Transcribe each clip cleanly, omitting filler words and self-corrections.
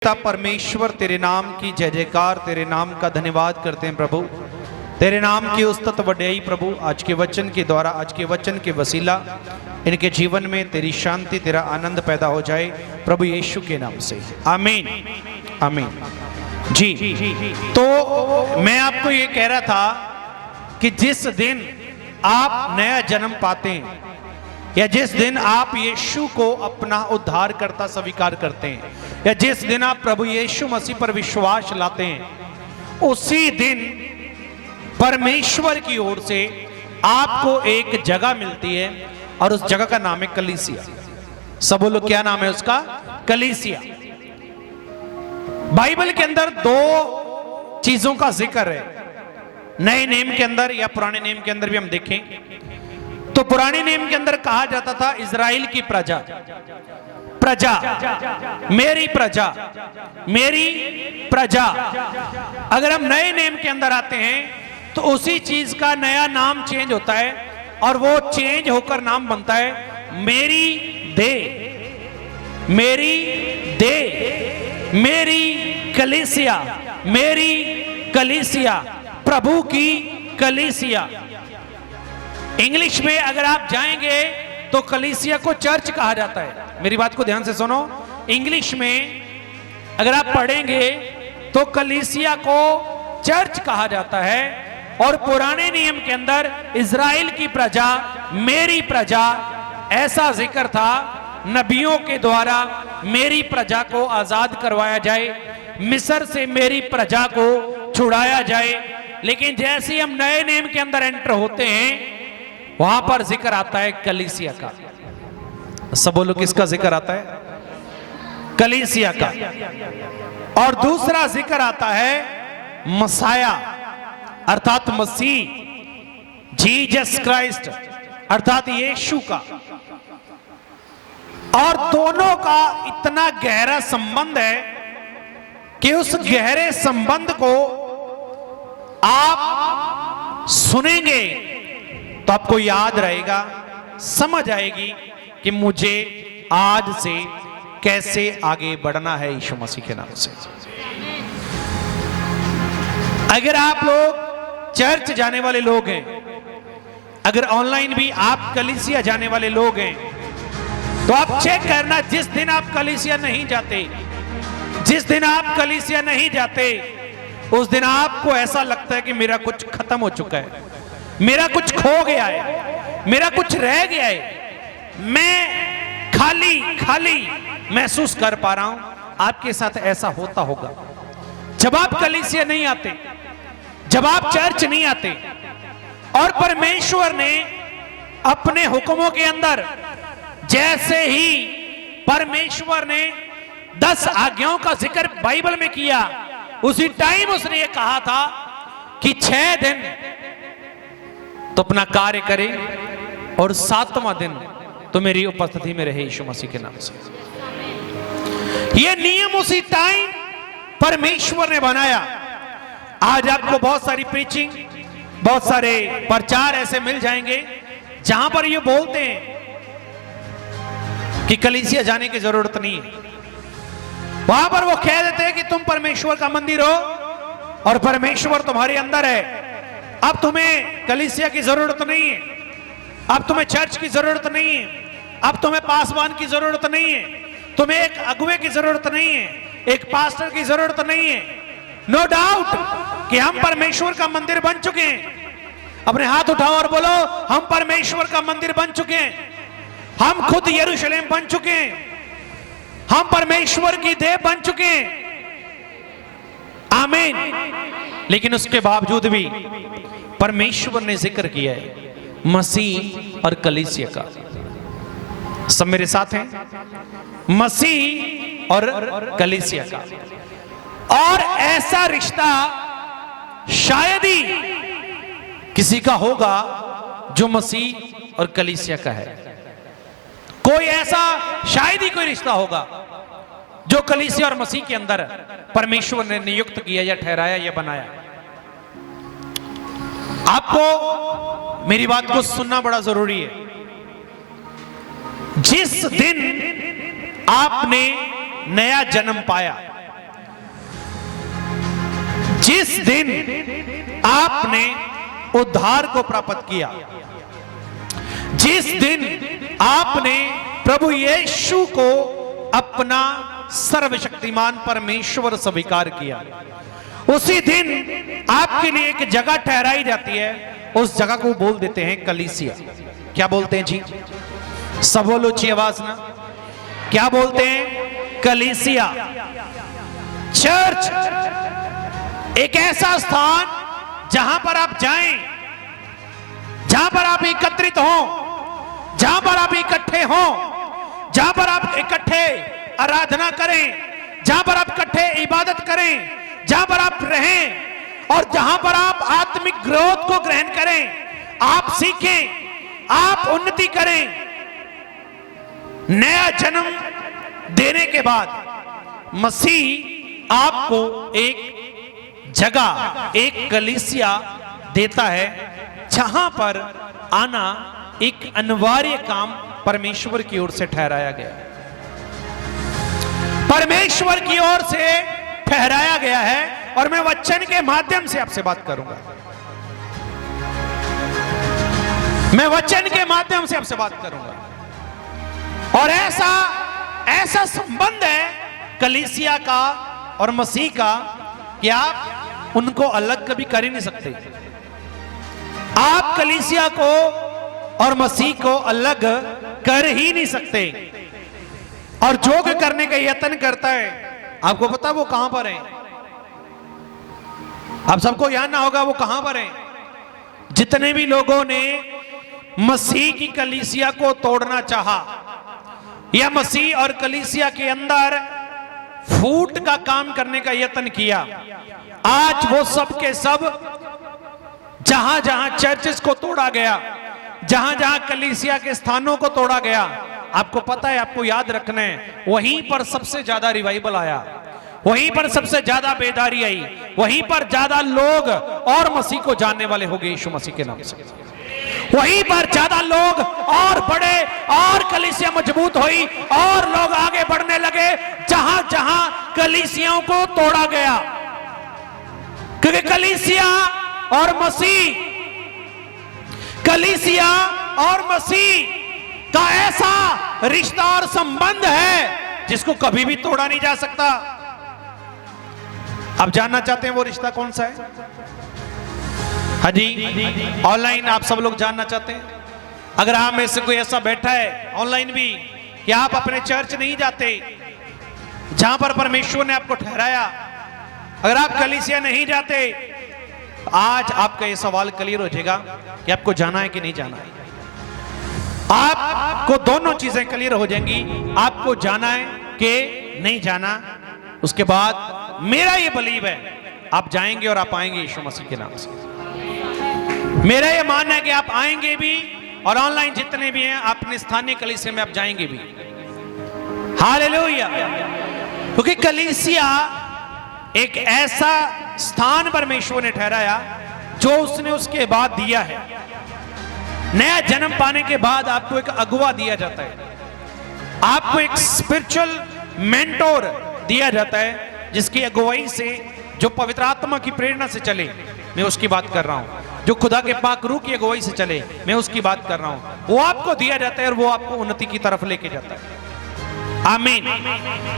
पिता परमेश्वर तेरे नाम की जय जयकार, तेरे नाम का धन्यवाद करते हैं प्रभु। तेरे नाम की उस्तत वड्याई प्रभु। आज के वचन के द्वारा, आज के वचन के वसीला इनके जीवन में तेरी शांति, तेरा आनंद पैदा हो जाए प्रभु यीशु के नाम से, आमीन आमीन। जी, तो मैं आपको ये कह रहा था कि जिस दिन आप नया जन्म पाते हैं या जिस दिन आप यीशु को अपना उद्धारकर्ता स्वीकार करते हैं या जिस दिन आप प्रभु यीशु मसीह पर विश्वास लाते हैं, उसी दिन परमेश्वर की ओर से आपको एक जगह मिलती है और उस जगह का नाम है कलीसिया। सब बोलो क्या नाम है उसका? कलीसिया। बाइबल के अंदर दो चीजों का जिक्र है, नए नेम के अंदर या पुराने नेम के अंदर भी हम देखें तो पुराने नेम के अंदर कहा जाता था इजराइल की प्रजा, प्रजा, मेरी प्रजा, मेरी प्रजा। अगर हम नए नेम के अंदर आते हैं तो उसी चीज का नया नाम चेंज होता है और वो चेंज होकर नाम बनता है मेरी दे, मेरी दे, मेरी कलीसिया, मेरी कलीसिया, प्रभु की कलीसिया। इंग्लिश में अगर आप जाएंगे तो कलीसिया को चर्च कहा जाता है। मेरी बात को ध्यान से सुनो, इंग्लिश में अगर आप पढ़ेंगे तो कलीसिया को चर्च कहा जाता है और पुराने नियम के अंदर इजराइल की प्रजा, मेरी प्रजा, ऐसा जिक्र था नबियों के द्वारा मेरी प्रजा को आजाद करवाया जाए, मिस्र से मेरी प्रजा को छुड़ाया जाए। लेकिन जैसे ही हम नए नियम के अंदर एंटर होते हैं वहां पर जिक्र आता है कलीसिया का। सब बोलो किसका जिक्र आता है? कलीसिया का। और दूसरा जिक्र आता है मसाया अर्थात मसीह, जीसस क्राइस्ट अर्थात यीशु का। और दोनों का इतना गहरा संबंध है कि उस गहरे संबंध को आप सुनेंगे तो आपको याद रहेगा, समझ आएगी कि मुझे आज से कैसे आगे बढ़ना है यीशु मसीह के नाम से। अगर आप लोग चर्च जाने वाले लोग हैं, अगर ऑनलाइन भी आप कलीसिया जाने वाले लोग हैं, तो आप चेक करना जिस दिन आप कलीसिया नहीं जाते, जिस दिन आप कलीसिया नहीं जाते, उस दिन आपको ऐसा लगता है कि मेरा कुछ खत्म हो चुका है, मेरा कुछ खो गया है, मेरा कुछ रह गया है, मैं खाली खाली महसूस कर पा रहा हूं। आपके साथ ऐसा होता होगा जब आप कलीसिया नहीं आते, जब आप चर्च नहीं आते और परमेश्वर ने अपने हुक्मों के अंदर, जैसे ही परमेश्वर ने 10 आज्ञाओं का जिक्र बाइबल में किया, उसी टाइम उसने ये कहा था कि 6 दिन तो अपना कार्य करे और 7वां दिन तो मेरी उपस्थिति में रहे यीशु मसीह के नाम से। यह नियम उसी टाइम परमेश्वर ने बनाया। आज आपको बहुत सारी प्रीचिंग, बहुत सारे प्रचार ऐसे मिल जाएंगे जहां पर ये बोलते हैं कि कलीसिया जाने की जरूरत नहीं है। वहां पर वो कह देते हैं कि तुम परमेश्वर का मंदिर हो और परमेश्वर तुम्हारे अंदर है, अब तुम्हें कलीसिया की जरूरत नहीं है, अब तुम्हें चर्च की जरूरत नहीं है, अब तुम्हें पासवान की जरूरत नहीं है, तुम्हें एक अगुवे की जरूरत नहीं है, एक पास्टर की जरूरत नहीं है। नो डाउट कि हम परमेश्वर का मंदिर बन चुके हैं। अपने हाथ उठाओ और बोलो हम परमेश्वर का मंदिर बन चुके हैं, हम खुद यरूशलेम बन चुके हैं, हम परमेश्वर की देह बन चुके हैं, आमीन। लेकिन उसके बावजूद भी परमेश्वर ने जिक्र किया है मसीह और कलीसिया का। सब मेरे साथ हैं? मसीह और कलीसिया का। और ऐसा रिश्ता शायद ही किसी का होगा जो मसीह और कलीसिया का है। कोई ऐसा शायद ही कोई रिश्ता होगा जो कलीसिया और मसीह के अंदर परमेश्वर ने नियुक्त किया या ठहराया या बनाया। आपको मेरी बात को सुनना बड़ा जरूरी है। जिस दिन आपने नया जन्म पाया, जिस दिन आपने उद्धार को प्राप्त किया, जिस दिन आपने प्रभु यीशु को अपना सर्वशक्तिमान परमेश्वर स्वीकार किया, उसी दिन आपके लिए एक जगह ठहराई जाती है। उस जगह को बोल देते हैं कलीसिया। क्या बोलते हैं जी? सब बोलो ऊंची आवाज ना। क्या बोलते हैं? कलीसिया। चर्च एक ऐसा स्थान जहां पर आप जाएं, जहां पर आप एकत्रित हो, जहां पर आप इकट्ठे हो, जहां पर आप इकट्ठे आराधना करें, जहां पर आप इकट्ठे इबादत करें, जहां पर आप रहें और जहां पर आप आत्मिक ग्रोथ को ग्रहण करें, आप सीखें, आप उन्नति करें। नया जन्म देने के बाद मसीह आपको एक जगह, एक कलीसिया देता है, जहां पर आना एक अनिवार्य काम परमेश्वर की ओर से ठहराया गया, परमेश्वर की ओर से ठहराया गया है। और मैं वचन के माध्यम से आपसे बात करूंगा, मैं वचन के माध्यम से आपसे बात करूंगा। और ऐसा संबंध है कलीसिया का और मसीह का कि आप उनको अलग कभी कर ही नहीं सकते। आप कलीसिया को और मसीह को अलग कर ही नहीं सकते। और जो करने का यत्न करता है, आपको पता वो कहां पर है? आप सबको याद ना होगा वो कहां पर है। जितने भी लोगों ने मसीह की कलीसिया को तोड़ना चाहा या मसीह और कलीसिया के अंदर फूट का काम करने का यत्न किया, आज वो सब के सब जहां जहां चर्चेस को तोड़ा गया, जहां जहां कलीसिया के स्थानों को तोड़ा गया, आपको पता है, आपको याद रखना है, वहीं पर सबसे ज्यादा रिवाइवल आया, वहीं पर सबसे ज्यादा बेदारी आई, वहीं पर ज्यादा लोग और मसीह को जानने वाले हो गए यीशु मसीह के नाम से। वहीं पर ज्यादा लोग और बड़े और कलीसिया मजबूत हुई और लोग आगे बढ़ने लगे जहां जहां कलीसियाओं को तोड़ा गया। क्योंकि कलीसिया और मसीह, कलीसिया और मसीह का ऐसा रिश्ता और संबंध है जिसको कभी भी तोड़ा नहीं जा सकता। आप जानना चाहते हैं वो रिश्ता कौन सा है? हाँ जी, ऑनलाइन आप सब लोग जानना चाहते हैं? अगर आप में से कोई ऐसा बैठा है ऑनलाइन भी कि आप अपने चर्च नहीं जाते जहां पर परमेश्वर ने आपको ठहराया, अगर आप कलीसिया नहीं जाते, आज आपका ये सवाल क्लियर हो जाएगा कि आपको जाना है कि नहीं जाना है। आपको दोनों चीजें क्लियर हो जाएंगी, आपको जाना है कि नहीं जाना। उसके बाद मेरा ये बिलीव है आप जाएंगे और आप आएंगे यीशु मसीह के नाम से। मेरा ये मानना है कि आप आएंगे भी और ऑनलाइन जितने भी हैं अपने स्थानीय कलीसिया में आप जाएंगे भी। हालेलुया। क्योंकि कलीसिया एक ऐसा स्थान परमेश्वर ने ठहराया जो उसने उसके बाद दिया है। नया जन्म पाने के बाद आपको एक अगुवा दिया जाता है, आपको एक स्पिरिचुअल मेंटोर दिया जाता है जिसकी अगुवाई से, जो पवित्र आत्मा की प्रेरणा से चले, मैं उसकी बात कर रहा हूं, जो खुदा के पाक रूह की अगुवाई से चले, मैं उसकी बात कर रहा हूं। वो आपको दिया जाता है और वो आपको उन्नति की तरफ लेके जाता है। आमीन।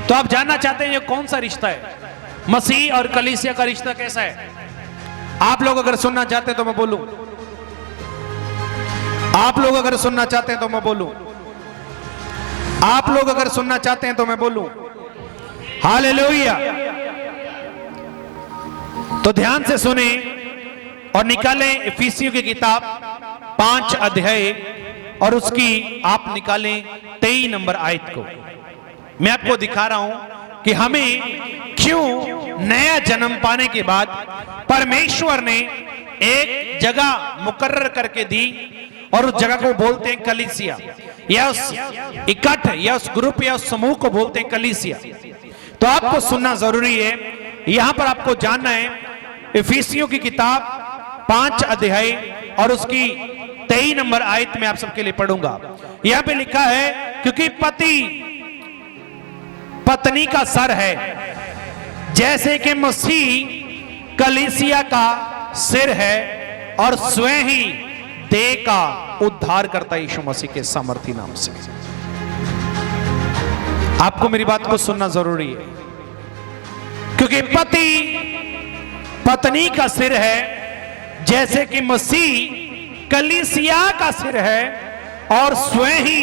तो आप जानना चाहते हैं ये कौन सा रिश्ता है? मसीह और कलीसिया का रिश्ता कैसा है? आप लोग अगर सुनना चाहते हैं तो मैं बोलूं, आप लोग अगर सुनना चाहते हैं तो मैं बोलूं, आप लोग अगर सुनना चाहते हैं तो मैं बोलूं। हालेलुया। तो ध्यान से सुने और निकालें इफिसियों की किताब 5 अध्याय और उसकी आप निकालें 23 नंबर आयत को। मैं आपको दिखा रहा हूं कि हमें क्यों नया जन्म पाने के बाद परमेश्वर ने एक जगह मुकर्रर करके दी और उस जगह को बोलते हैं कलीसिया, या उस इकट्ठ या उस ग्रुप या उस समूह को बोलते हैं कलीसिया। तो आपको सुनना जरूरी है, यहां पर आपको जानना है। इफिसियों की किताब 5 अध्याय और उसकी 23 नंबर आयत में आप सबके लिए पढ़ूंगा। यहां पे लिखा है, क्योंकि पति पत्नी का सर है, जैसे कि मसीह कलीसिया का सिर है और स्वयं ही देह का उद्धार करता है यीशु मसीह के सामर्थी नाम से। आपको मेरी बात को सुनना जरूरी है, क्योंकि पति पत्नी का सिर है, जैसे कि मसीह कलीसिया का सिर है और स्वयं ही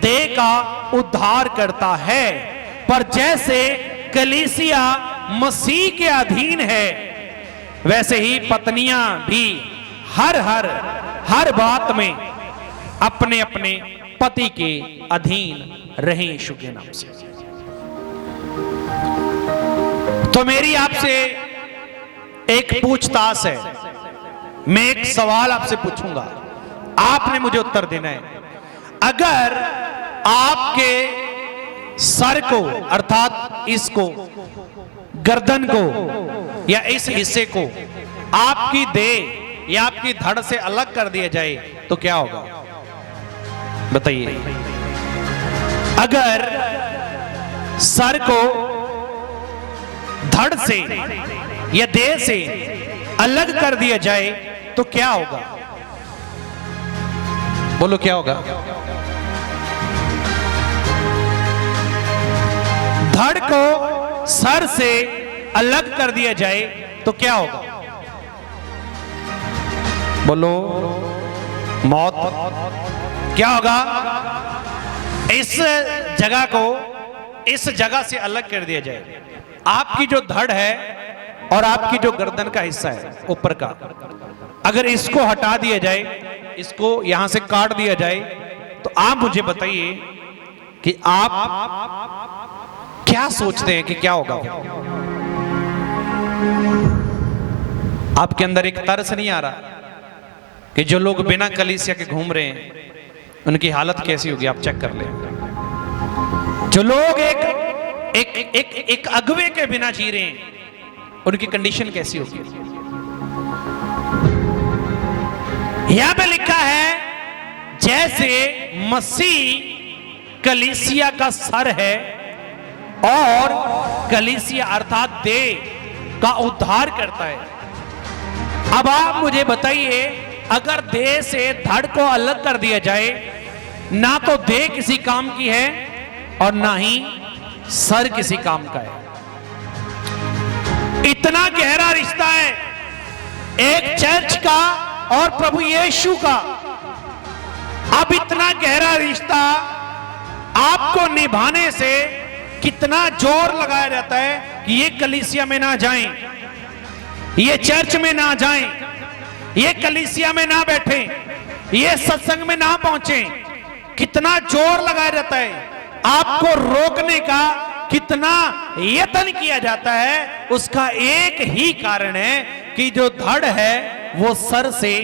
देह का उद्धार करता है। पर जैसे कलीसिया मसीह के अधीन है, वैसे ही पत्नियां भी हर बात में अपने अपने पति के अधीन रहें यीशु के नाम से। तो मेरी आपसे एक पूछताछ है, मैं एक सवाल आपसे पूछूंगा, आपने मुझे उत्तर देना है। अगर आपके सर को अर्थात इसको, गर्दन को या इस हिस्से को आपकी देह या आपकी धड़ से अलग कर दिया जाए तो क्या होगा? बताइए। अगर सर को धड़ से या देह से अलग कर दिया जाए तो क्या होगा? बोलो क्या होगा? धड़ को सर से अलग कर दिया जाए तो क्या होगा? बोलो मौत। क्या होगा? इस जगह को इस जगह से अलग कर दिया जाए, आपकी जो धड़ है और आपकी जो गर्दन का हिस्सा है ऊपर का, अगर इसको हटा दिया जाए, इसको यहां से काट दिया जाए, तो आप मुझे बताइए कि आप क्या सोचते हैं कि क्या होगा? आपके अंदर एक तरस नहीं आ रहा कि जो लोग बिना कलीसिया के घूम रहे हैं उनकी हालत कैसी होगी? आप चेक कर लें। जो लोग एक अगवे के बिना जी रहे हैं उनकी कंडीशन कैसी होगी? यहां पे लिखा है जैसे मसीह कलीसिया का सर है और कलीसिया अर्थात देह का उद्धार करता है। अब आप मुझे बताइए, अगर देह से धड़ को अलग कर दिया जाए, ना तो देह किसी काम की है और ना ही सर किसी काम का है। इतना गहरा रिश्ता है एक चर्च का और प्रभु यीशु का। अब इतना गहरा रिश्ता आपको निभाने से कितना जोर लगाया जाता है कि ये कलीसिया में ना जाएं, ये चर्च में ना जाएं, ये कलीसिया में ना बैठे, ये सत्संग में ना पहुंचे। कितना जोर लगाया जाता है, आपको रोकने का कितना यत्न किया जाता है। उसका एक ही कारण है कि जो धड़ है वो सर से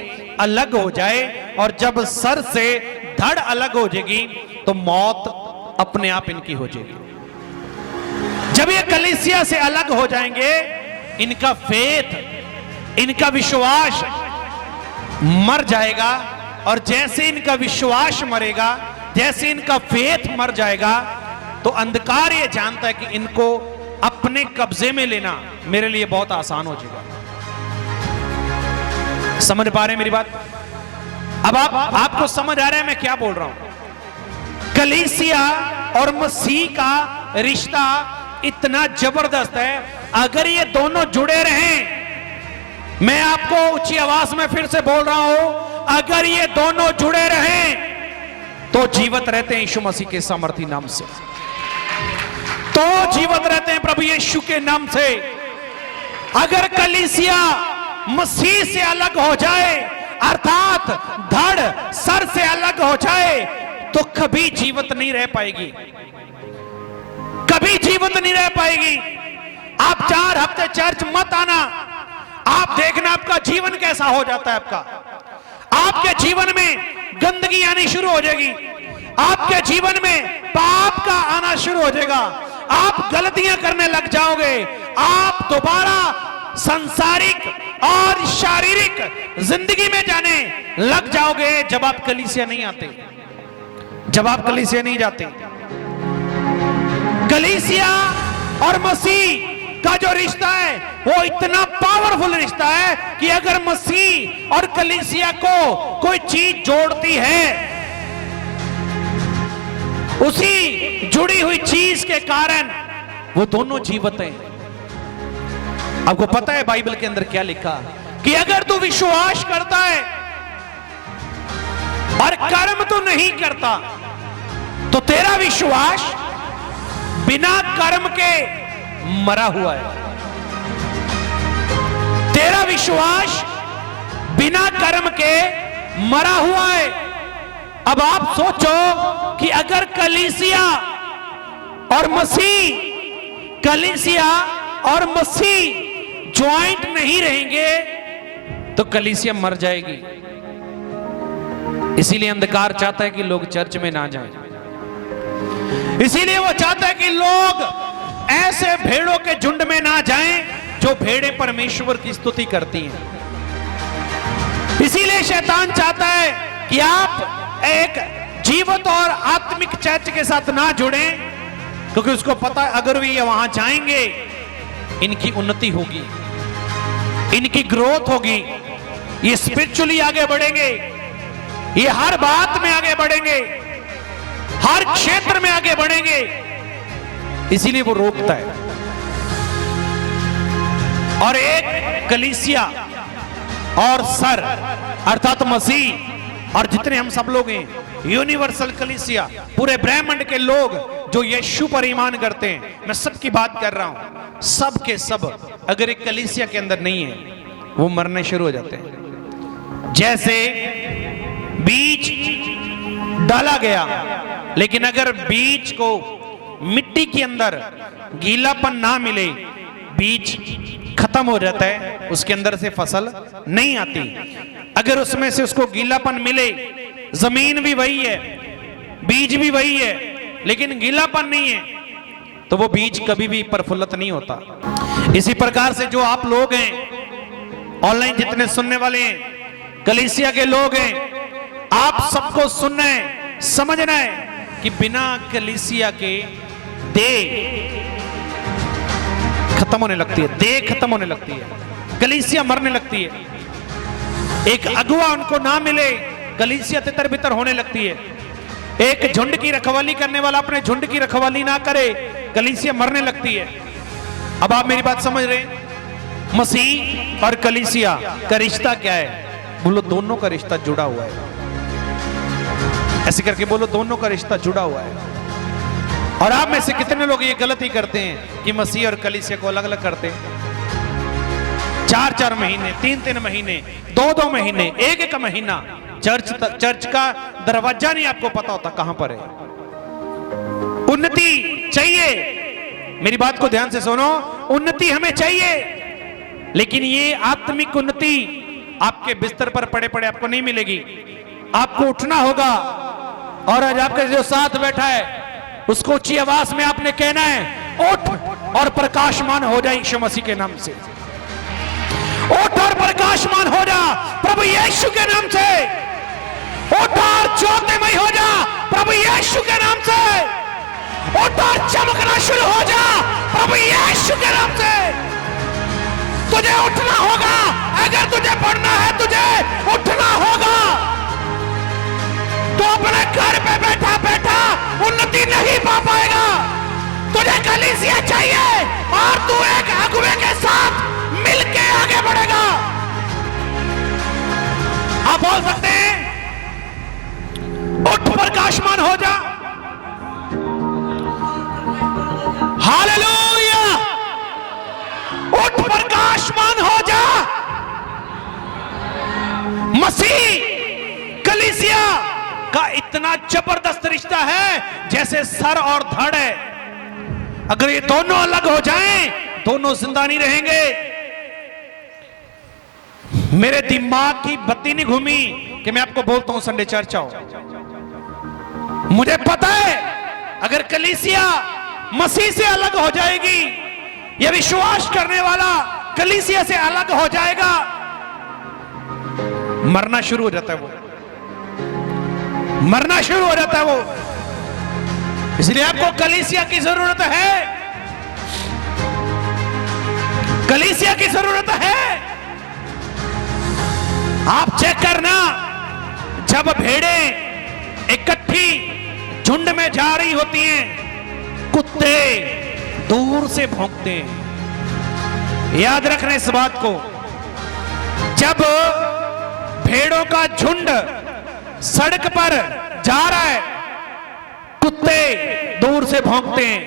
अलग हो जाए, और जब सर से धड़ अलग हो जाएगी तो मौत अपने आप इनकी हो जाएगी। जब ये कलीसिया से अलग हो जाएंगे, इनका फेथ, इनका विश्वास मर जाएगा, और जैसे इनका विश्वास मरेगा, जैसे इनका फेथ मर जाएगा, तो अंधकार ये जानता है कि इनको अपने कब्जे में लेना मेरे लिए बहुत आसान हो जाएगा। समझ पा रहे हैं मेरी बात? अब आपको समझ आ रहा है मैं क्या बोल रहा हूं? कलीसिया और मसीह का रिश्ता इतना जबरदस्त है। अगर ये दोनों जुड़े रहें, मैं आपको ऊंची आवाज में फिर से बोल रहा हूं, अगर ये दोनों जुड़े रहें तो जीवित रहते हैं यीशु मसीह के सामर्थी नाम से, तो जीवित रहते हैं प्रभु यीशु के नाम से। अगर कलीसिया मसीह से अलग हो जाए, अर्थात धड़ सर से अलग हो जाए, तो कभी जीवित नहीं रह पाएगी, कभी जीवित नहीं रह पाएगी। आप 4 हफ्ते चर्च मत आना, आप देखना आपका जीवन कैसा हो जाता है। आपके जीवन में गंदगी आनी शुरू हो जाएगी, आपके जीवन में पाप का आना शुरू हो जाएगा, आप गलतियां करने लग जाओगे, आप दोबारा सांसारिक और शारीरिक जिंदगी में जाने लग जाओगे जब आप कलीसिया नहीं आते, जब आप कलीसिया नहीं जाते। कलीसिया और मसीह का जो रिश्ता है वो इतना पावरफुल रिश्ता है कि अगर मसीह और कलीसिया को कोई चीज जोड़ती है, उसी जुड़ी हुई चीज के कारण वो दोनों जीवित हैं। आपको पता है बाइबल के अंदर क्या लिखा कि अगर तू विश्वास करता है और कर्म तो नहीं करता तो तेरा विश्वास बिना कर्म के मरा हुआ है। तेरा विश्वास बिना कर्म के मरा हुआ है। अब आप सोचो कि अगर कलीसिया और मसीह ज्वाइंट नहीं रहेंगे तो कलीसिया मर जाएगी। इसीलिए अंधकार चाहता है कि लोग चर्च में ना जाएं। इसीलिए वो चाहता है कि लोग ऐसे भेड़ों के झुंड में ना जाएं जो भेड़ें परमेश्वर की स्तुति करती हैं। इसीलिए शैतान चाहता है कि आप एक जीवित और आत्मिक चर्च के साथ ना जुड़ें, क्योंकि उसको पता है अगर वे वहां जाएंगे इनकी उन्नति होगी, इनकी ग्रोथ होगी, ये स्पिरिचुअली आगे बढ़ेंगे, ये हर बात में आगे बढ़ेंगे, हर क्षेत्र में आगे बढ़ेंगे। इसीलिए वो रोकता है। और एक कलीसिया और सर अर्थात मसीह और जितने हम सब लोग हैं, यूनिवर्सल कलीसिया, पूरे ब्रह्मांड के लोग जो यीशु पर ईमान करते हैं, मैं सबकी बात कर रहा हूं, सब के सब अगर एक कलीसिया के अंदर नहीं है वो मरने शुरू हो जाते हैं। जैसे बीज डाला गया, लेकिन अगर बीज को मिट्टी के अंदर गीलापन ना मिले, बीज खत्म हो जाता है, उसके अंदर से फसल नहीं आती। अगर उसमें से उसको गीलापन मिले, जमीन भी वही है, बीज भी वही है, लेकिन गीलापन नहीं है, तो वो बीज कभी भी प्रफुल्लित नहीं होता। इसी प्रकार से जो आप लोग हैं, ऑनलाइन जितने सुनने वाले हैं, कलीसिया के लोग हैं, आप सबको सुनना है, समझना है कि बिना कलीसिया के देह खत्म होने लगती है, देह खत्म होने लगती है, कलीसिया मरने लगती है। एक अगुआ उनको ना मिले, कलीसिया तितर बितर होने लगती है। एक झुंड की रखवाली करने वाला अपने झुंड की रखवाली ना करे, कलीसिया मरने लगती है। अब आप मेरी बात समझ रहे हैं? मसीह और कलीसिया का रिश्ता क्या है? बोलो दोनों का रिश्ता जुड़ा हुआ है। ऐसे करके बोलो दोनों का रिश्ता जुड़ा हुआ है। और आप में से कितने लोग ये गलती करते हैं कि मसीह और कलीसिया को अलग अलग करते हैं? 4-4 महीने, 3-3 महीने, 2-2 महीने, 1-1 महीना चर्च का दरवाजा नहीं आपको पता होता कहां पर है। उन्नति चाहिए, मेरी बात को ध्यान से सुनो, उन्नति हमें चाहिए, लेकिन ये आत्मिक उन्नति आपके बिस्तर पर पड़े पड़े आपको नहीं मिलेगी। आपको उठना होगा, और आज आपके जो साथ बैठा है उसको ऊंची आवाज में आपने कहना है, उठ और प्रकाशमान हो जाए यीशु मसीह के नाम से। उठ और प्रकाशमान हो जा प्रभु यीशु के नाम से। उठ और ज्योतिमय हो जा प्रभु यीशु के नाम से। उठ और चमकना शुरू हो जा प्रभु यीशु के नाम से। तुझे उठना होगा, अगर तुझे पढ़ना है तुझे उठना होगा। तो अपने घर पे बैठा बैठा उन्नति नहीं पा पाएगा। तुझे कलीसिया चाहिए और तू एक अगुवे के साथ मिलके आगे बढ़ेगा। आप बोल सकते हैं उठ प्रकाशमान हो जा। हालेलुया, उठ प्रकाशमान हो जा। मसीह कलीसिया का इतना जबरदस्त रिश्ता है जैसे सर और धड़ है। अगर ये दोनों अलग हो जाएं, दोनों जिंदा नहीं रहेंगे। मेरे दिमाग की बत्ती नहीं घूमी कि मैं आपको बोलता हूं संडे चर्च आओ। मुझे पता है अगर कलीसिया मसीह से अलग हो जाएगी, यह विश्वास करने वाला कलीसिया से अलग हो जाएगा, मरना शुरू हो जाता है, वो मरना शुरू हो जाता है वो। इसलिए आपको कलीसिया की जरूरत है। कलीसिया की जरूरत है। आप चेक करना, जब भेड़ें इकट्ठी झुंड में जा रही होती हैं, कुत्ते दूर से भौंकते हैं। याद रखना इस बात को, जब भेड़ों का झुंड सड़क पर जा रहा है, कुत्ते दूर से भौंकते हैं।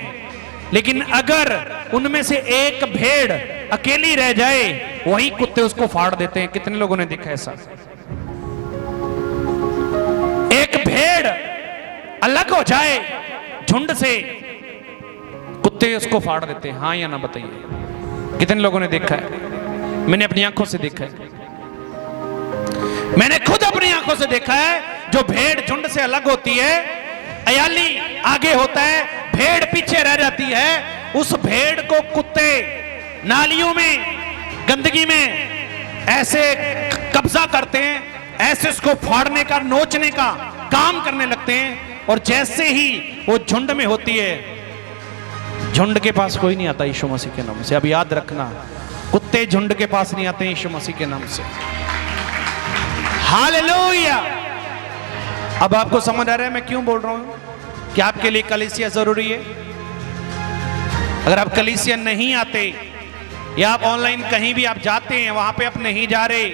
लेकिन अगर उनमें से एक भेड़ अकेली रह जाए, वही कुत्ते उसको फाड़ देते हैं। कितने लोगों ने देखा ऐसा? एक भेड़ अलग हो जाए झुंड से, कुत्ते उसको फाड़ देते हैं। हाँ या ना बताइए, कितने लोगों ने देखा है? मैंने अपनी आंखों से देखा है, मैंने खुद अपनी आंखों से देखा है। जो भेड़ झुंड से अलग होती है, अयाली आगे होता है, भेड़ पीछे रह जाती है। उस भेड़ को कुत्ते नालियों में, गंदगी में ऐसे कब्जा करते हैं, ऐसे उसको फाड़ने का, नोचने का काम करने लगते हैं। और जैसे ही वो झुंड में होती है, झुंड के पास कोई नहीं आता यीशु मसीह के नाम से। अब याद रखना, कुत्ते झुंड के पास नहीं आते यीशु मसीह के नाम से। हालेलुया। अब आपको समझ आ रहा है मैं क्यों बोल रहा हूं कि आपके लिए कलीसिया जरूरी है। अगर आप कलीसिया नहीं आते, या आप ऑनलाइन कहीं भी आप जाते हैं, वहां पे आप नहीं जा रहे,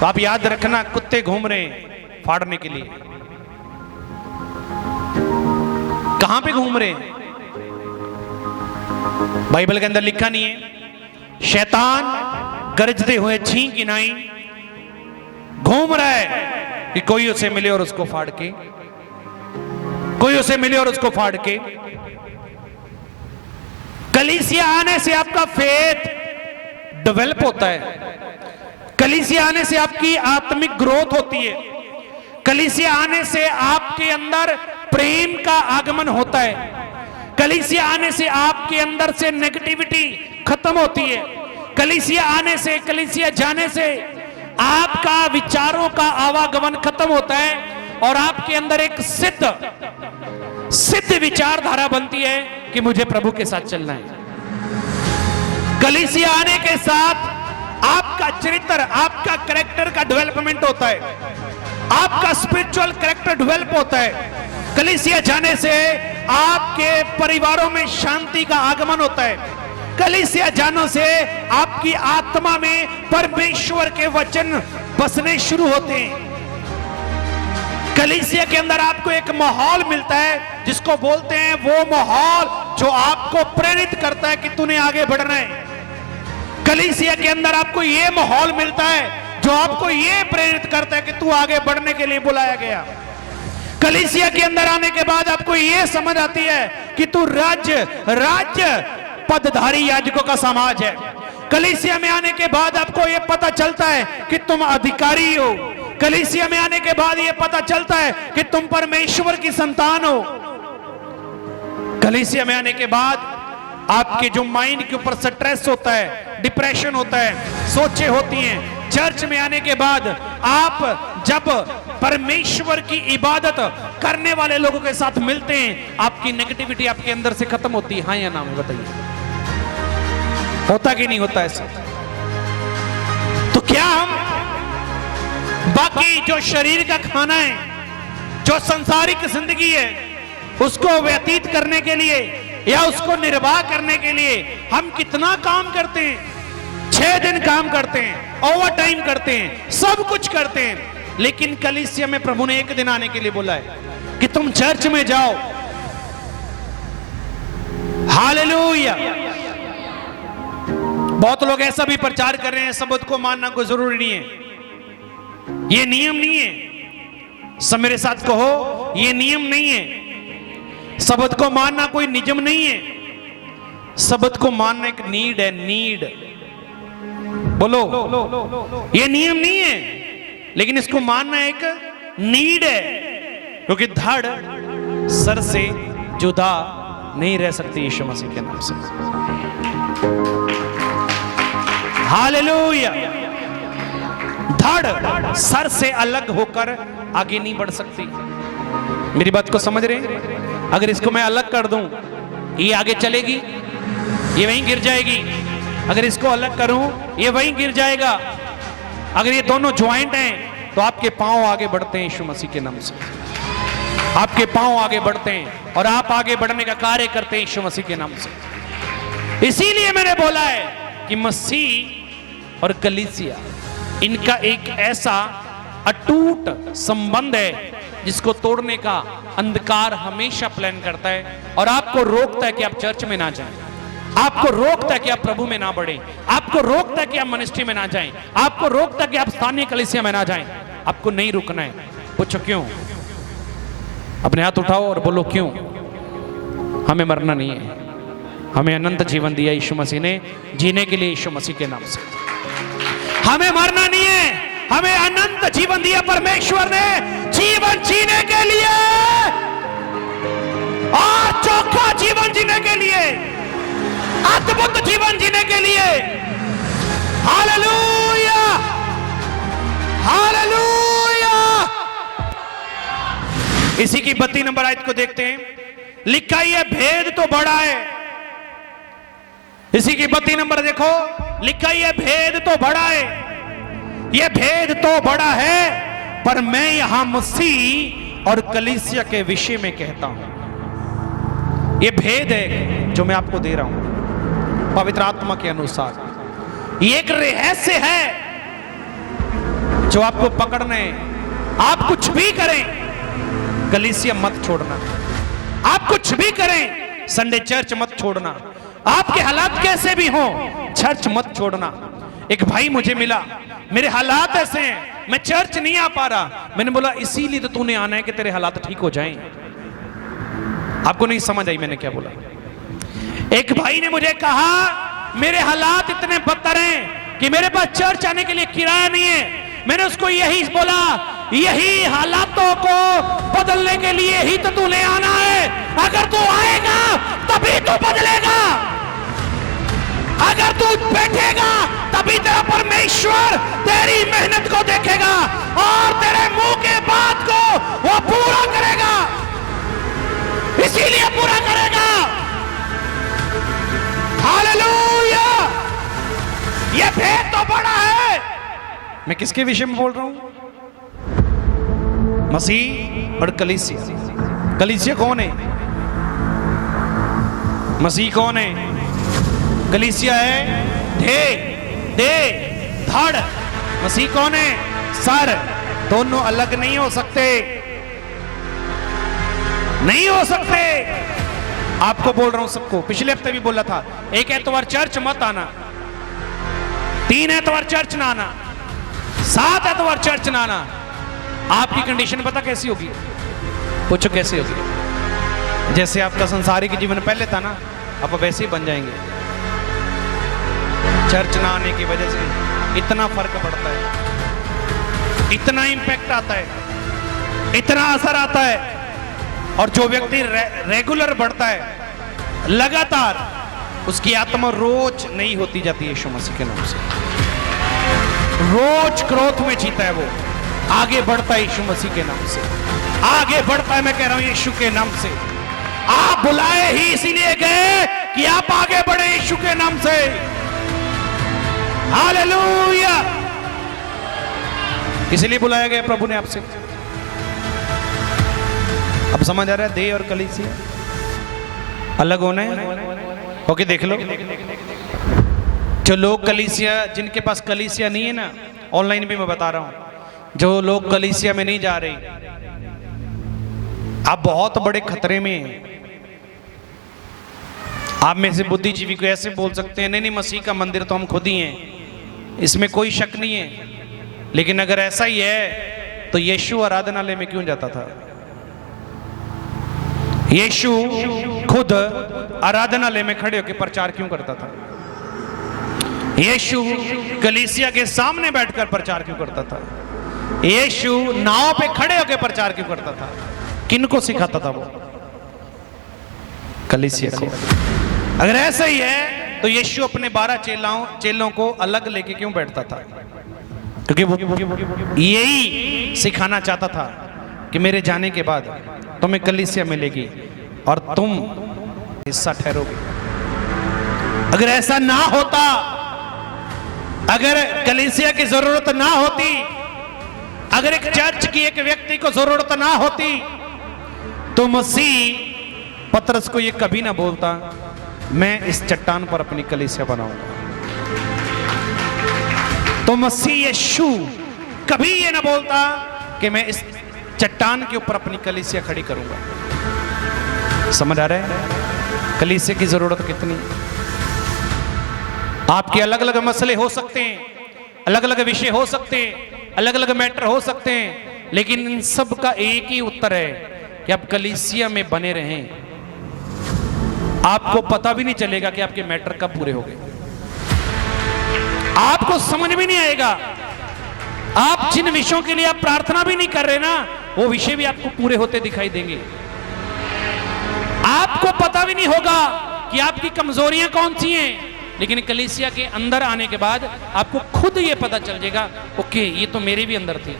तो आप याद रखना, कुत्ते घूम रहे हैं फाड़ने के लिए। कहां पे घूम रहे हैं? बाइबल के अंदर लिखा नहीं है? शैतान गरजते हुए छींक गिनाई घूम रहा है कि कोई उसे मिले और उसको फाड़ के, कोई उसे मिले और उसको फाड़ के। कलीसिया आने से आपका फेथ डेवलप होता है। कलीसिया आने से आपकी आत्मिक ग्रोथ होती है। कलीसिया आने से आपके अंदर प्रेम का आगमन होता है। कलीसिया आने से आपके अंदर से नेगेटिविटी खत्म होती है। कलीसिया आने से, कलीसिया जाने से आपका विचारों का आवागमन खत्म होता है और आपके अंदर एक सिद्ध विचारधारा बनती है कि मुझे प्रभु के साथ चलना है। कलीसिया आने के साथ आपका चरित्र, आपका कैरेक्टर का डेवलपमेंट होता है, आपका स्पिरिचुअल कैरेक्टर डेवलप होता है। कलीसिया जाने से आपके परिवारों में शांति का आगमन होता है। कलीसिया जाने से आपकी आत्मा में परमेश्वर के वचन बसने शुरू होते हैं। कलीसिया के अंदर आपको एक माहौल मिलता है, जिसको बोलते हैं वो माहौल जो आपको प्रेरित करता है कि तूने आगे बढ़ना है। कलीसिया के अंदर आपको ये माहौल मिलता है जो आपको ये प्रेरित करता है कि तू आगे बढ़ने के लिए बुलाया गया। कलीसिया के अंदर आने के बाद आपको ये समझ आती है कि तू राज्य पदधारी याजकों का समाज है। कलीसिया में आने के बाद आपको यह पता चलता है कि तुम अधिकारी हो। कलीसिया में आने के बाद यह पता चलता है कि तुम परमेश्वर की संतान हो। कलीसिया में आने के बाद आपके जो माइंड के ऊपर स्ट्रेस होता है, डिप्रेशन होता है, सोचें होती हैं। चर्च में आने के बाद आप जब परमेश्वर की इबादत करने वाले लोगों के साथ मिलते हैं, आपकी नेगेटिविटी आपके अंदर से खत्म होती है। हाँ या ना बताइए, होता कि नहीं होता ऐसा? तो क्या हम बाकी जो शरीर का खाना है, जो संसारिक जिंदगी है, उसको व्यतीत करने के लिए या उसको निर्वाह करने के लिए हम कितना काम करते हैं? 6 दिन काम करते हैं, ओवर टाइम करते हैं, सब कुछ करते हैं। लेकिन कलीसिया में प्रभु ने एक दिन आने के लिए बोला है कि तुम चर्च में जाओ। हालेलुया। बहुत लोग ऐसा भी प्रचार कर रहे हैं, शब्द को मानना कोई जरूरी नहीं है, ये नियम नहीं है। सब मेरे साथ कहो, ये नियम नहीं है। शब्द को मानना कोई नियम नहीं है। शब्द को मानना एक नीड है, नीड। बोलो, ये नियम नहीं है, लेकिन इसको मानना एक नीड है, क्योंकि धड़ सर से जुदा नहीं रह सकती यीशु मसीह के नाम से। हालेलुया। धड़ सर से अलग होकर आगे नहीं बढ़ सकती। मेरी बात को समझ रहे हैं? अगर इसको मैं अलग कर दूं, ये आगे चलेगी, ये वहीं गिर जाएगी। अगर इसको अलग करूं ये वहीं गिर जाएगा। अगर ये दोनों ज्वाइंट हैं तो आपके पांव आगे बढ़ते हैं यीशु मसीह के नाम से। आपके पांव आगे बढ़ते हैं और आप आगे बढ़ने का कार्य करते हैं यीशु मसीह के नाम से। इसीलिए मैंने बोला है कि मसीह और कलीसिया, इनका एक ऐसा अटूट संबंध है जिसको तोड़ने का अंधकार हमेशा प्लान करता है और आपको रोकता है कि आप चर्च में ना जाएं, आपको रोकता है कि आप प्रभु में ना बढ़ें, आपको रोकता है कि आप मिनिस्ट्री में ना जाएं, आपको रोकता है कि आप स्थानीय कलीसिया में ना जाएं। आपको नहीं रुकना है। पूछो क्यों? अपने हाथ उठाओ और बोलो क्यों? हमें मरना नहीं है, हमें अनंत जीवन दिया यीशु मसीह ने जीने के लिए यीशु मसीह के नाम से। हमें मरना नहीं है, हमें अनंत जीवन दिया परमेश्वर ने जीवन जीने के लिए और चोखा जीवन जीने के लिए, अद्भुत जीवन जीने के लिए। Hallelujah, hallelujah. इसी की 32 नंबर आयत को देखते हैं। लिखा ही है भेद तो बड़ा है। इसी की 32 नंबर देखो, लिखा ही है भेद तो बड़ा है। यह भेद तो बड़ा है, पर मैं यहां मसीह और कलीसिया के विषय में कहता हूं। यह भेद है जो मैं आपको दे रहा हूं पवित्र आत्मा के अनुसार। यह एक रहस्य है जो आपको पकड़ने। आप कुछ भी करें, कलीसिया मत छोड़ना। आप कुछ भी करें, संडे चर्च मत छोड़ना। आपके हालात कैसे भी हों, चर्च मत छोड़ना। एक भाई मुझे मिला, मेरे हालात ऐसे हैं, मैं चर्च नहीं आ पा रहा। मैंने बोला इसीलिए तो तूने आना है कि तेरे हालात ठीक हो जाएं। आपको नहीं समझ आई मैंने क्या बोला? एक भाई ने मुझे कहा मेरे हालात इतने बदतर हैं कि मेरे पास चर्च आने के लिए किराया नहीं है। मैंने उसको यही बोला, यही हालातों को बदलने के लिए ही तो तूने आना है। अगर तू आएगा तभी तू बदलेगा। अगर तू बैठेगा तभी तेरा परमेश्वर तेरी मेहनत को देखेगा और तेरे मुंह के बात को वो पूरा करेगा। इसीलिए पूरा करेगा। हालेलुया। ये भेद तो बड़ा है। मैं किसके विषय में बोल रहा हूं? मसीह और कलीसिया। कलीसिया कौन है? मसीह कौन है? कलीसिया है धड़। मसीह कौन है? सर। दोनों अलग नहीं हो सकते, नहीं हो सकते। आपको बोल रहा हूं, सबको। पिछले हफ्ते भी बोला था, एक एतवार चर्च मत आना, 3 एतवार चर्च ना आना, 7 एतवार चर्च ना आना। आपकी कंडीशन पता कैसी होगी? पूछो कैसी होगी? जैसे आपका संसारिक जीवन पहले था ना, आप वैसे ही बन जाएंगे। चर्च ना आने की वजह से इतना फर्क पड़ता है, इतना इंपैक्ट आता है, इतना असर आता है। और जो व्यक्ति रेगुलर बढ़ता है लगातार, उसकी आत्मा रोज नहीं होती जाती है यीशु मसीह के नाम से। रोज ग्रोथ में जीता है, वो आगे बढ़ता है यीशु मसीह के नाम से, आगे बढ़ता है। मैं कह रहा हूं यीशु के नाम से। आप बुलाए ही इसीलिए गए कि आप आगे बढ़े यीशु के नाम से। हालेलुया। इसलिए बुलाया गया प्रभु ने आपसे। अब समझ आ रहा है? देह और कलीसिया अलग होना है। ओके, देख लो, जो लोग कलीसिया, जिनके पास कलीसिया नहीं है ना, ऑनलाइन भी मैं बता रहा हूं, जो लोग कलीसिया में नहीं जा रहे, आप बहुत बड़े खतरे में हैं। आप में से बुद्धिजीवी को ऐसे बोल सकते हैं, नहीं नहीं मसीह का मंदिर तो हम खुद ही हैं, इसमें कोई शक नहीं है। लेकिन अगर ऐसा ही है तो यीशु आराधनालय में क्यों जाता था? यीशु खुद आराधनालय में खड़े होकर प्रचार क्यों करता था? यीशु कलीसिया के सामने बैठकर प्रचार क्यों करता था? यीशु नाव पे खड़े होकर प्रचार क्यों करता था? किनको सिखाता था वो? कलीसिया को। अगर ऐसा ही है तो यीशु अपने 12 चेलों को अलग लेके क्यों बैठता था? क्योंकि वो यही सिखाना चाहता था कि मेरे जाने के बाद तुम्हें कलीसिया मिलेगी और तुम हिस्सा ठहरोगे। अगर ऐसा ना होता, अगर कलीसिया की जरूरत ना होती, अगर एक चर्च की एक व्यक्ति को जरूरत ना होती, तो मसीह पतरस को ये कभी ना बोलता मैं इस चट्टान पर अपनी कलीसिया बनाऊंगा। तो मसीह यीशु कभी ये ना बोलता कि मैं इस चट्टान के ऊपर अपनी कलीसिया खड़ी करूंगा। समझ आ रहा है कलीसिया की जरूरत कितनी? आपके अलग अलग मसले हो सकते हैं, अलग अलग विषय हो सकते हैं, अलग अलग मैटर हो सकते हैं, लेकिन इन सब का एक ही उत्तर है कि आप कलीसिया में बने रहें। आपको पता भी नहीं चलेगा कि आपके मैटर कब पूरे हो गए, आपको समझ भी नहीं आएगा। आप जिन विषयों के लिए आप प्रार्थना भी नहीं कर रहे ना, वो विषय भी आपको पूरे होते दिखाई देंगे। आपको पता भी नहीं होगा कि आपकी कमजोरियां कौन सी हैं, लेकिन कलीसिया के अंदर आने के बाद आपको खुद ये पता चल जाएगा, ओके ये तो मेरे भी अंदर थी।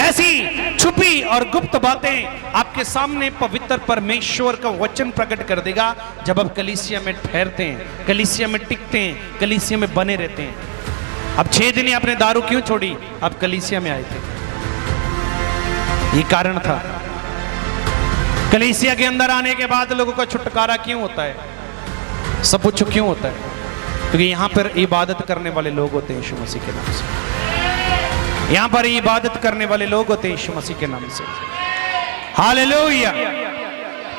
ऐसी छुपी और गुप्त बातें आपके सामने पवित्र परमेश्वर का वचन प्रकट कर देगा जब आप कलीसिया में ठहरते हैं, कलीसिया में टिकते हैं, कलीसिया में बने रहते हैं। अब 6 दिन आपने दारू क्यों छोड़ी? आप कलीसिया में आए थे, ये कारण था। कलीसिया के अंदर आने के बाद लोगों का छुटकारा क्यों होता है, सब कुछ क्यों होता है? क्योंकि यहां पर इबादत करने वाले लोग होते हैं यीशु मसीह के नाम से। यहां पर इबादत करने वाले लोग होते हैं यीशु मसीह के नाम से। हालेलुया।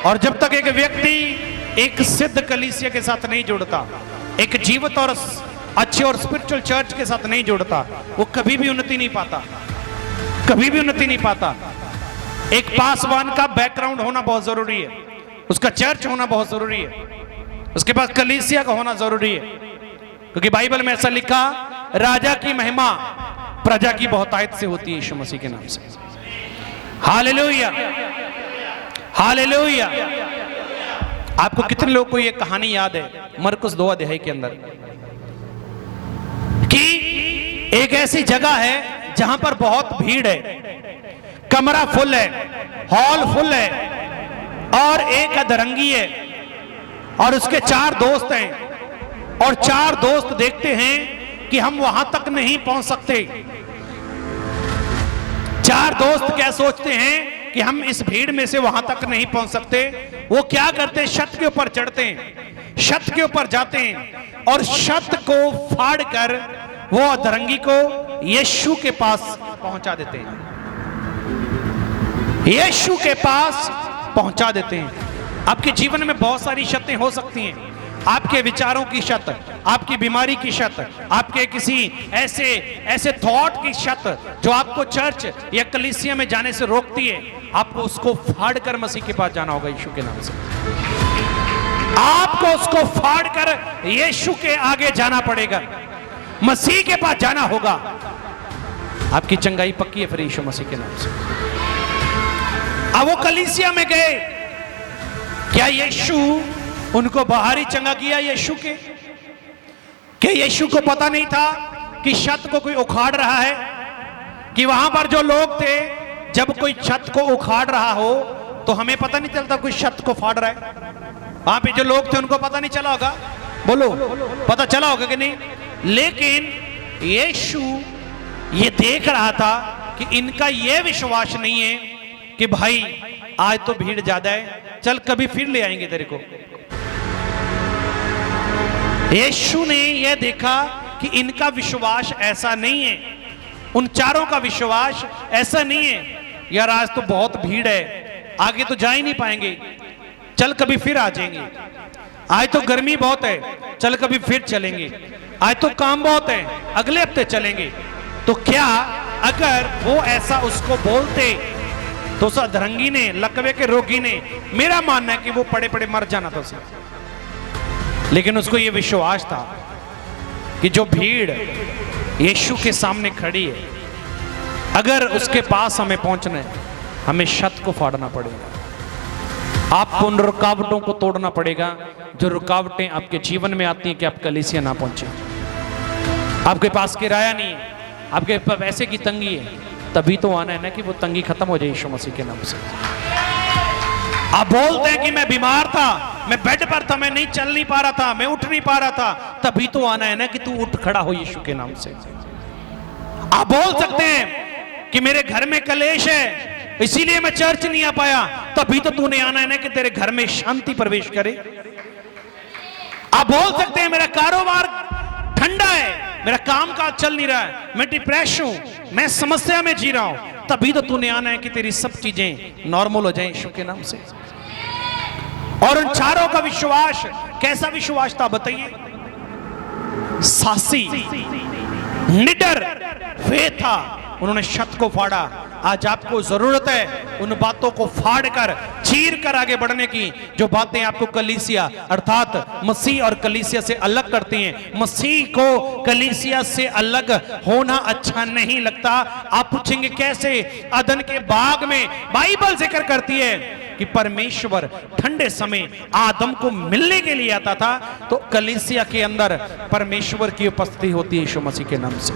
और जब तक एक व्यक्ति एक सिद्ध कलीसिया के साथ नहीं जुड़ता, एक जीवित और अच्छे और स्पिरिचुअल चर्च के साथ नहीं जुड़ता, वो कभी भी उन्नति नहीं पाता, कभी भी उन्नति नहीं पाता। एक पासवान का बैकग्राउंड होना बहुत जरूरी है, उसका चर्च होना बहुत जरूरी है, उसके पास कलीसिया का होना जरूरी है। क्योंकि बाइबल में ऐसा लिखा, राजा की महिमा प्रजा की बहुतायत से होती है यीशु मसीह के नाम से। Hallelujah, hallelujah. आपको कितने लोगों को यह कहानी याद है मरकुस 2 अध्याय के अंदर, कि एक ऐसी जगह है जहां पर बहुत भीड़ है, कमरा फुल है, हॉल फुल है, और एक अधरंगी है और उसके 4 दोस्त हैं, और 4 दोस्त देखते हैं कि हम वहां तक नहीं पहुंच सकते। 4 दोस्त क्या सोचते हैं कि हम इस भीड़ में से वहां तक नहीं पहुंच सकते। वो क्या करते हैं, छत के ऊपर चढ़ते हैं, छत के ऊपर जाते हैं और छत को फाड़ कर वो अधरंगी को यीशु के पास पहुंचा देते हैं, यीशु के पास पहुंचा देते हैं। आपके जीवन में बहुत सारी छतें हो सकती हैं, आपके विचारों की छत, आपकी बीमारी की छत, आपके किसी ऐसे थॉट की छत जो आपको चर्च या कलीसिया में जाने से रोकती है। आपको उसको फाड़ कर मसीह के पास जाना होगा यीशु के नाम से। आपको उसको फाड़ कर यीशु के आगे जाना पड़ेगा, मसीह के पास जाना होगा। आपकी चंगाई पक्की है फिर यीशु मसीह के नाम से। अब वो कलीसिया में गए, क्या यीशु उनको बाहरी चंगा किया यीशु के? क्या यीशु को पता नहीं था कि छत को कोई उखाड़ रहा है? कि वहां पर जो लोग थे, जब कोई छत को उखाड़ रहा हो तो हमें पता नहीं चलता कोई छत को फाड़ रहा है। वहां पे जो लोग थे उनको पता नहीं चला होगा, बोलो पता चला होगा कि नहीं? लेकिन यीशु ये देख रहा था कि इनका ये विश्वास नहीं है कि भाई आज तो भीड़ ज्यादा है, चल कभी फिर ले आएंगे तेरे को। यीशु ने यह देखा कि इनका विश्वास ऐसा नहीं है, उन 4 का विश्वास ऐसा नहीं है, यार आज तो बहुत भीड़ है, आगे तो जा ही नहीं पाएंगे, चल कभी फिर आ जाएंगे। आज तो गर्मी बहुत है, चल कभी फिर चलेंगे। आज तो काम बहुत है, अगले हफ्ते चलेंगे। तो क्या अगर वो ऐसा उसको बोलते तो उस अधरंगी ने, लकवे के रोगी ने, मेरा मानना है कि वो पड़े पड़े मर जाना था उसे। लेकिन उसको ये विश्वास था कि जो भीड़ यीशु के सामने खड़ी है, अगर उसके पास हमें पहुंचना है, हमें छत को फाड़ना पड़ेगा। आपको उन रुकावटों को तोड़ना पड़ेगा जो रुकावटें आपके जीवन में आती हैं कि आप कलीसिया ना पहुंचे। आपके पास किराया नहीं है, आपके पास पैसे की तंगी है, तभी तो आना है ना कि वो तंगी खत्म हो जाए यीशु मसीह के नाम से। आप बोलते हैं कि मैं बीमार था, मैं बेड पर था, मैं नहीं चल नहीं पा रहा था, मैं उठ नहीं पा रहा था, तभी तो आना है ना कि तू उठ खड़ा हो यीशु के नाम से। आप बोल सकते हैं कि मेरे घर में कलेश है इसीलिए मैं चर्च नहीं आ पाया, तभी तो तूने आना है ना कि तेरे घर में शांति प्रवेश करे। आप बोल सकते हैं मेरा कारोबार ठंडा है, मेरा काम काज चल नहीं रहा है, मैं डिप्रेस हूं, मैं समस्या में जी रहा हूं, तभी तो तूने आना है कि तेरी सब चीजें नॉर्मल हो जाएं यीशु के नाम से। और उन चारों का विश्वास कैसा विश्वास था बताइए? साहसी, निडर वे था। उन्होंने शत को फाड़ा। आज आपको जरूरत है उन बातों को फाड़ कर, चीर कर आगे बढ़ने की, जो बातें आपको कलीसिया अर्थात मसीह और कलीसिया से अलग करती हैं। मसीह को कलीसिया से अलग होना अच्छा नहीं लगता। आप पूछेंगे कैसे? अदन के बाग में बाइबल जिक्र करती है कि परमेश्वर ठंडे समय आदम को मिलने के लिए आता था, तो कलीसिया के अंदर परमेश्वर की उपस्थिति होती है यीशु मसीह के नाम से।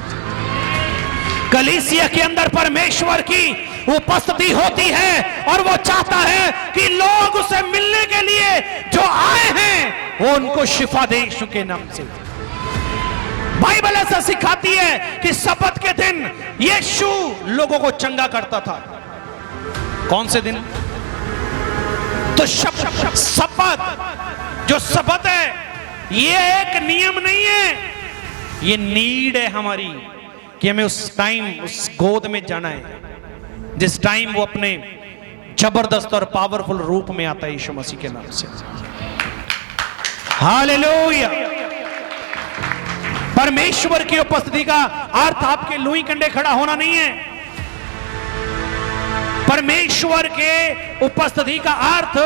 कलीसिया के अंदर परमेश्वर की उपस्थिति होती है और वो चाहता है कि लोग उसे मिलने के लिए जो आए हैं वो उनको शिफा दे यीशु के नाम से। बाइबल ऐसा सिखाती है कि सब्त के दिन यीशु लोगों को चंगा करता था। कौन से दिन? तो सब्त, जो सब्त है ये एक नियम नहीं है, ये नीड है हमारी कि हमें उस टाइम उस गोद में जाना है जिस टाइम वो अपने जबरदस्त और पावरफुल रूप में आता है यीशु मसीह के नाम से। हालेलुया। परमेश्वर की उपस्थिति का अर्थ आपके लुई कंडे खड़ा होना नहीं है। परमेश्वर के उपस्थिति का अर्थ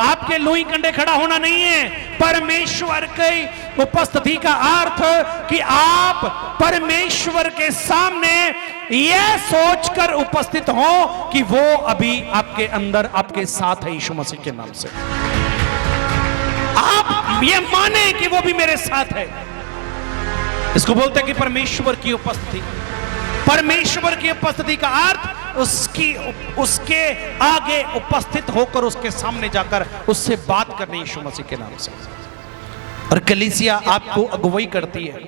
आपके लुई कंडे खड़ा होना नहीं है। परमेश्वर की उपस्थिति का अर्थ कि आप परमेश्वर के सामने यह सोचकर उपस्थित हो कि वो अभी आपके अंदर आपके साथ है यीशु मसीह के नाम से। आप ये माने कि वो भी मेरे साथ है। इसको बोलते हैं कि परमेश्वर की उपस्थिति। परमेश्वर की उपस्थिति का अर्थ उसके आगे उपस्थित होकर उसके सामने जाकर उससे बात करनी यीशु मसीह के नाम से। और कलीसिया आपको अगुवाई करती है।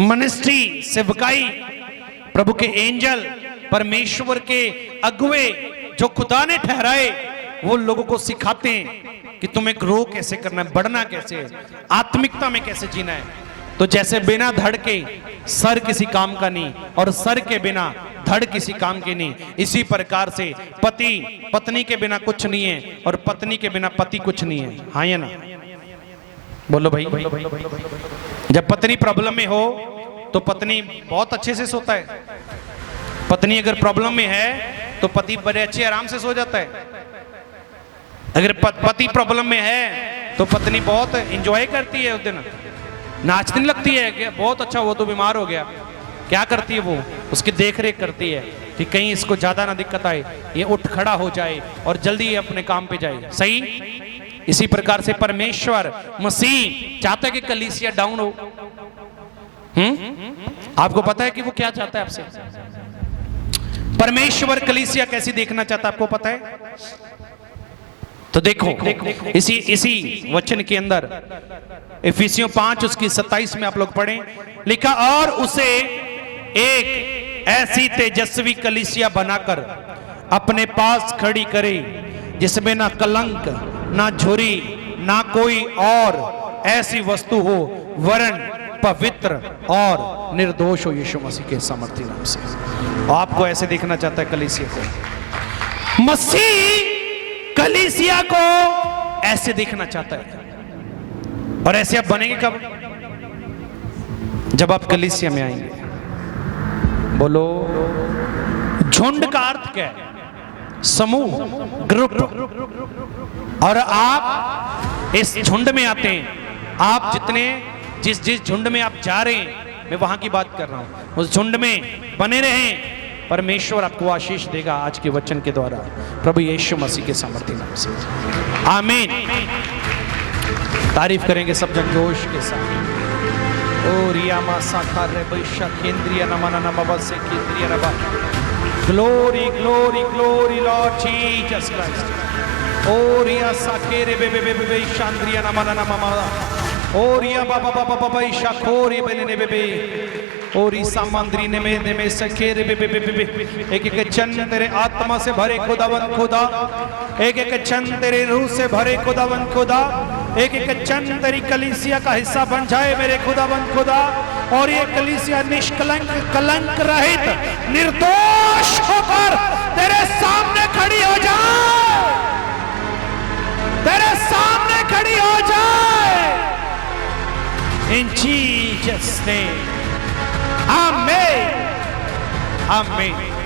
मिनिस्ट्री, सेवकाई, प्रभु के एंजल, परमेश्वर के अगुवे जो खुदा ने ठहराए, वो लोगों को सिखाते हैं कि तुम्हें ग्रो कैसे करना है, बढ़ना कैसे है, आत्मिकता में कैसे जीना है। तो जैसे बिना धड़ के सर किसी काम का नहीं और सर के बिना धड़ किसी काम की नहीं, इसी प्रकार से पति पत्नी के बिना कुछ नहीं है और पत्नी के बिना पति कुछ नहीं है। हाँ या ना? बोलो भाई। जब पत्नी प्रॉब्लम में हो तो पत्नी बहुत अच्छे से सोता है। पत्नी अगर प्रॉब्लम में है तो पति बड़े अच्छे आराम से सो जाता है। अगर पति प्रॉब्लम में है तो पत्नी बहुत एंजॉय करती है, उस दिन नाचने लगती है कि बहुत अच्छा, वो तो बीमार हो गया। क्या करती है? वो उसकी देखरेख करती है कि कहीं इसको ज्यादा ना दिक्कत आए, ये उठ खड़ा हो जाए और जल्दी अपने काम पे जाए। सही इसी प्रकार से परमेश्वर मसीह चाहता है कि कलीसिया डाउन हो। आपको पता है कि वो क्या चाहता है आपसे? परमेश्वर कलीसिया कैसी देखना चाहता है आपको पता है? तो देखो इसी वचन के अंदर इफिसियों 5 उसकी 27 में आप लोग पढ़ें, लिखा और उसे एक ऐसी तेजस्वी कलीसिया बनाकर अपने पास खड़ी करे जिसमें ना कलंक, ना झुरी, ना कोई और ऐसी वस्तु हो, वरन पवित्र और निर्दोष हो यीशु मसीह के सामर्थी नाम से। आपको ऐसे देखना चाहता है कलीसिया को। मसीह कलीसिया को ऐसे देखना चाहता है। और ऐसे आप बनेंगे कब? जब आप कलीसिया में आएंगे। बोलो। झुंड का अर्थ क्या है? समूह, ग्रुप। और आप इस झुंड में आते हैं। आप जिस झुंड में आप जा रहे हैं, मैं वहां की बात कर रहा हूं, उस झुंड में बने रहें। परमेश्वर आपको आशीष देगा आज के वचन के द्वारा, प्रभु यीशु मसीह के सामर्थ्य नाम से। आमीन। तारीफ करेंगे सब जन जोश के साथ। ओ रियामा साकार रे बैशा केंद्रीय नमन नमः से केंद्रीय रबा। Glory glory glory Lord Jesus Christ. ओरिया साकेरे बेबे बेबे बे शांद्रिया नमना नममा ओरिया बाबा बाबा बाबा शाखोरी बेने बेबे ओरी सामंद्री ने में सकेरे बेबे बेबे एक एक चन तेरे आत्मा से भरे खुदावन खुदा एक एक चन तेरे रूह से भरे खुदावन खुदा एक एक चन तेरी कलीसिया का हिस्सा बन जाए मेरे खुदावन खुदा और ये कलीसिया निष्कलंक कलंक रहित निर्दोष होकर तेरे सामने खड़ी हो जाए, तेरे सामने खड़ी हो जाए in Jesus name. Amen. Amen.